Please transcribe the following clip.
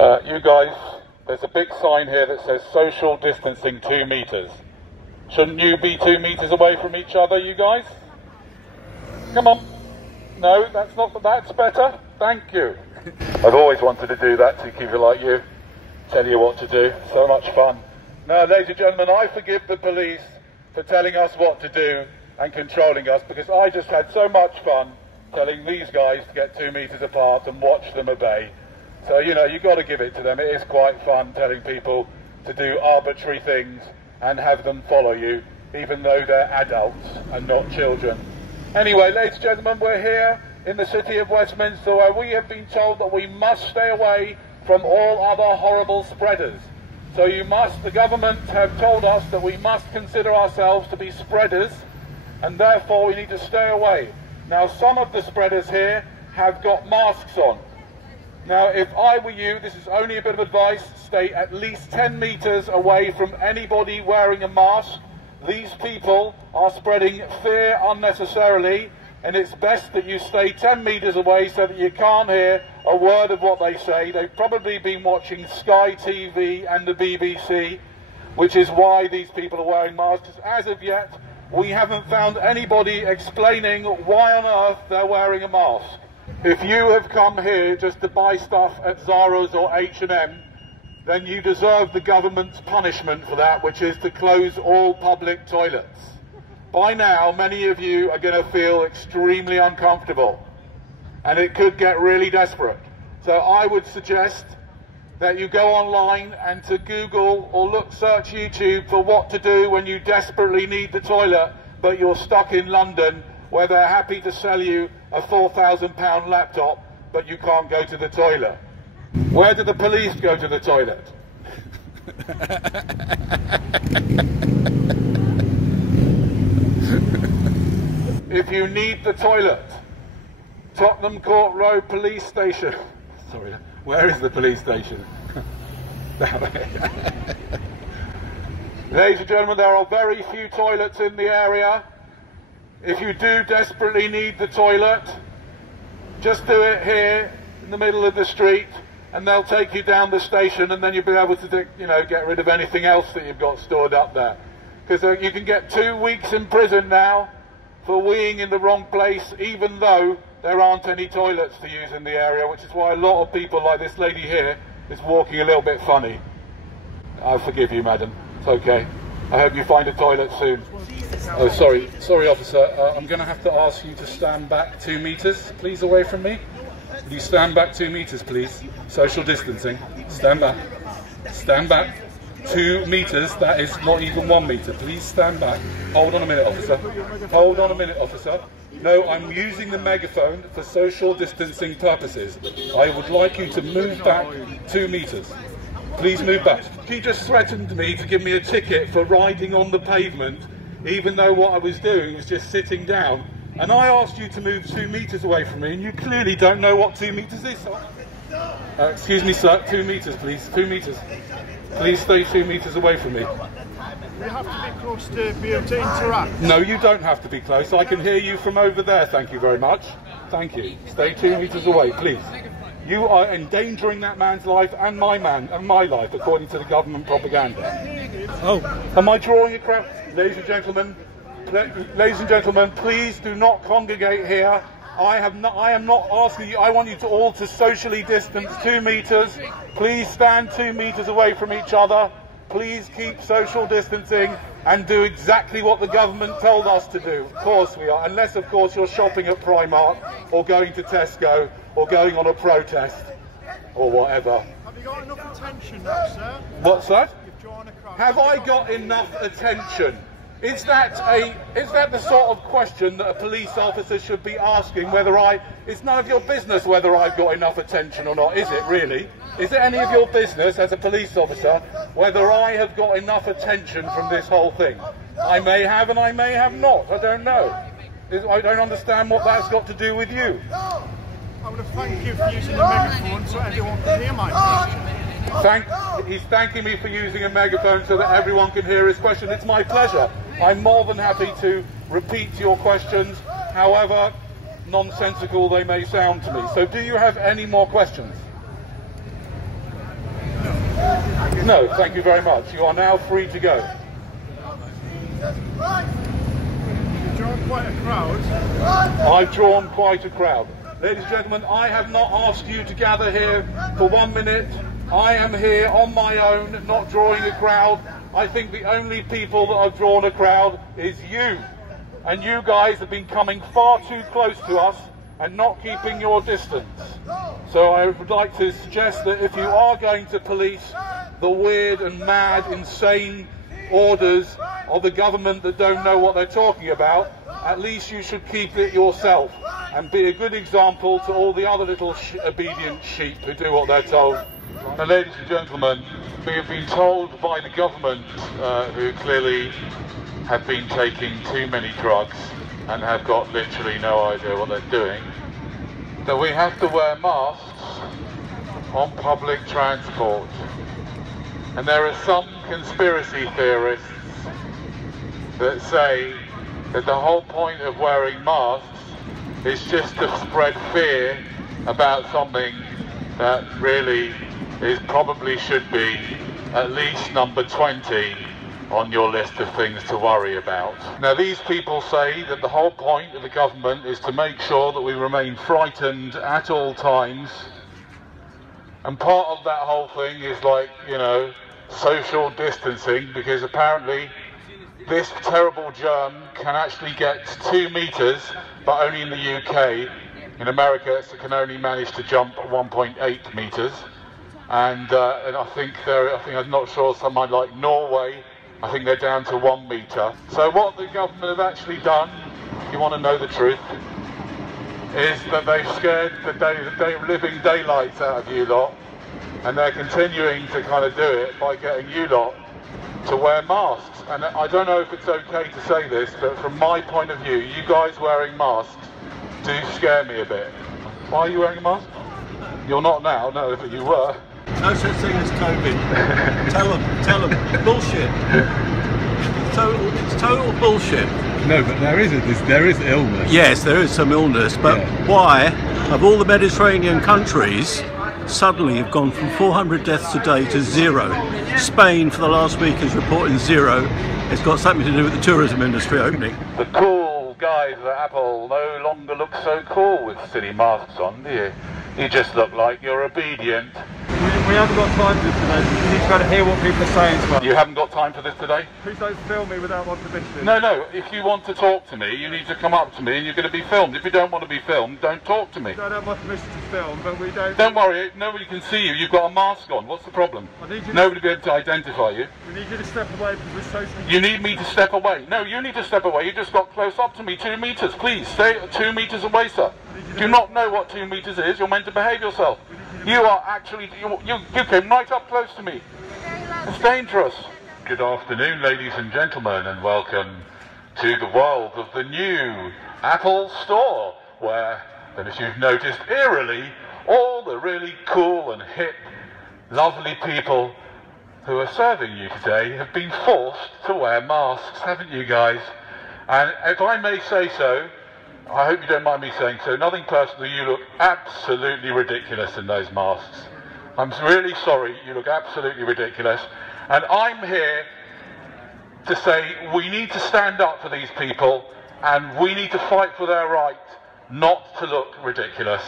You guys, there's a big sign here that says social distancing 2 meters. Shouldn't you be 2 meters away from each other, you guys? Come on. No, that's better. Thank you. I've always wanted to do that to people like you. Tell you what to do. So much fun. Now, ladies and gentlemen, I forgive the police for telling us what to do and controlling us, because I just had so much fun telling these guys to get 2 meters apart and watch them obey. So, you know, you've got to give it to them. It is quite fun telling people to do arbitrary things and have them follow you, even though they're adults and not children. Anyway, ladies and gentlemen, we're here in the city of Westminster, where we have been told that we must stay away from all other horrible spreaders. So the government have told us that we must consider ourselves to be spreaders, and therefore we need to stay away. Now, some of the spreaders here have got masks on. Now, if I were you, this is only a bit of advice, stay at least 10 meters away from anybody wearing a mask. These people are spreading fear unnecessarily, and it's best that you stay 10 meters away so that you can't hear a word of what they say. They've probably been watching Sky TV and the BBC, which is why these people are wearing masks. As of yet, we haven't found anybody explaining why on earth they're wearing a mask. If you have come here just to buy stuff at Zara's or H&M, then you deserve the government's punishment for that, which is to close all public toilets. By now, many of you are going to feel extremely uncomfortable, and it could get really desperate. So I would suggest that you go online and to Google or search YouTube for what to do when you desperately need the toilet, but you're stuck in London, where they're happy to sell you a £4,000 laptop, but you can't go to the toilet. Where do the police go to the toilet? If you need the toilet, Tottenham Court Road Police Station. Sorry, where is the police station? Ladies and gentlemen, there are very few toilets in the area. If you do desperately need the toilet, just do it here in the middle of the street, and they'll take you down the station, and then you'll be able to, you know, get rid of anything else that you've got stored up there. Because you can get 2 weeks in prison now for weeing in the wrong place, even though there aren't any toilets to use in the area, which is why a lot of people like this lady here is walking a little bit funny. I forgive you, madam. It's okay. I hope you find a toilet soon. Oh, sorry, officer. I'm going to have to ask you to stand back 2 meters, please, away from me. Will you stand back 2 meters, please? Social distancing. Stand back. Stand back. 2 meters. That is not even 1 meter. Please stand back. Hold on a minute, officer. Hold on a minute, officer. No, I'm using the megaphone for social distancing purposes. I would like you to move back 2 meters. Please move back. She just threatened me to give me a ticket for riding on the pavement, even though what I was doing was just sitting down. And I asked you to move 2 meters away from me, and you clearly don't know what 2 meters is. Excuse me, sir. 2 meters, please. 2 meters. Please stay 2 meters away from me. We have to be close to be able to interact. No, you don't have to be close. I can hear you from over there. Thank you very much. Thank you. Stay 2 meters away, please. You are endangering that man's life and my life, according to the government propaganda. Oh, am I drawing a crowd? Ladies and gentlemen, please do not congregate here. I am not asking you. I want you to all to socially distance 2 meters. Please stand 2 meters away from each other. Please keep social distancing and do exactly what the government told us to do. Of course we are, unless of course you're shopping at Primark or going to Tesco or going on a protest or whatever. Have you got enough attention now, sir? What's that? You've drawn a crowd. Have I got enough attention? Is that the sort of question that a police officer should be asking? It's none of your business whether I've got enough attention or not, is it really? Is it any of your business as a police officer whether I have got enough attention from this whole thing? I may have and I may have not. I don't know. I don't understand what that's got to do with you. I want to thank you for using the megaphone so everyone can hear my question. He's thanking me for using a megaphone so that everyone can hear his question. It's my pleasure. I'm more than happy to repeat your questions, however nonsensical they may sound to me. So do you have any more questions? No, thank you very much. You are now free to go. You've drawn quite a crowd. I've drawn quite a crowd. Ladies and gentlemen, I have not asked you to gather here for 1 minute. I am here on my own, not drawing a crowd. I think the only people that have drawn a crowd is you. And you guys have been coming far too close to us and not keeping your distance. So I would like to suggest that if you are going to police the weird and mad, insane orders of the government that don't know what they're talking about, at least you should keep it yourself and be a good example to all the other little obedient sheep who do what they're told. Now, ladies and gentlemen, we have been told by the government, who clearly have been taking too many drugs and have got literally no idea what they're doing, that we have to wear masks on public transport. And there are some conspiracy theorists that say that the whole point of wearing masks is just to spread fear about something that really probably should be at least number 20 on your list of things to worry about. Now, these people say that the whole point of the government is to make sure that we remain frightened at all times, and part of that whole thing is, like, you know, social distancing, because apparently this terrible germ can actually get 2 meters, but only in the UK. In America it can only manage to jump 1.8 meters, and I think I'm not sure, somewhere like Norway, I think they're down to 1 meter. So what the government have actually done, if you want to know the truth, is that they've scared the living daylights out of you lot, and they're continuing to kind of do it by getting you lot to wear masks. And I don't know if it's okay to say this, but from my point of view, you guys wearing masks do scare me a bit. Why are you wearing a mask? You're not now, no, but you were. No such thing as COVID. Tell them. Bullshit. It's total bullshit. No, but there is illness. Yes, there is some illness, but yeah. Why, of all the Mediterranean countries, suddenly have gone from 400 deaths a day to 0? Spain, for the last week, is reporting 0. It's got something to do with the tourism industry opening. The cool guys at Apple no longer look so cool with silly masks on, do you? You just look like you're obedient. We haven't got time for this today. You need to go to hear what people are saying to us. You haven't got time for this today? Please don't film me without my permission. No, if you want to talk to me, you need to come up to me and you're going to be filmed. If you don't want to be filmed, don't talk to me. We don't have my permission to film, but we don't... Don't worry, nobody can see you. You've got a mask on. What's the problem? Nobody will be able to identify you. We need you to step away because we're socially... You need me to step away? No, you need to step away. You just got close up to me. 2 meters, please. Stay 2 meters away, sir. Do you not know what 2 meters is? You're meant to behave yourself. You are actually, you came right up close to me. It's dangerous. Good afternoon, ladies and gentlemen, and welcome to the world of the new Apple Store, where, as you've noticed, eerily, all the really cool and hip, lovely people who are serving you today have been forced to wear masks, haven't you guys? And if I may say so, I hope you don't mind me saying so, nothing personal, you look absolutely ridiculous in those masks. I'm really sorry, you look absolutely ridiculous. And I'm here to say we need to stand up for these people and we need to fight for their right not to look ridiculous.